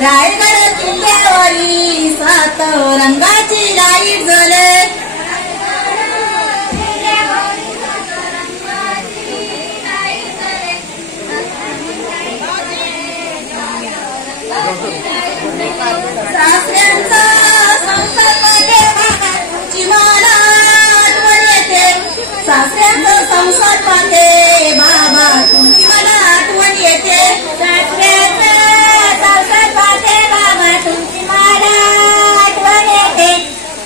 रायगड किल्ल्यावरी सात रंगाची लाईट जले सासऱ्यांचा संसार पाके बाबा तुमची मला आठवण येते सासऱ्यांचा संसार पाके बाबा तुमची मला आठवण येते सासऱ्यांचा संसार पाके बाबा तुमची मला आठवण येते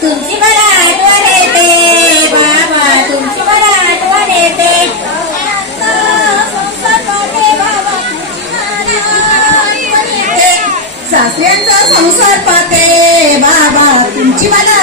तुमची मला आठवण येते बाबा तुमची मला आठवण येते संसार पाके बाबा तुमची मला आठवण येते सासऱ्यांचा संसार पाके बाबा तुमची मला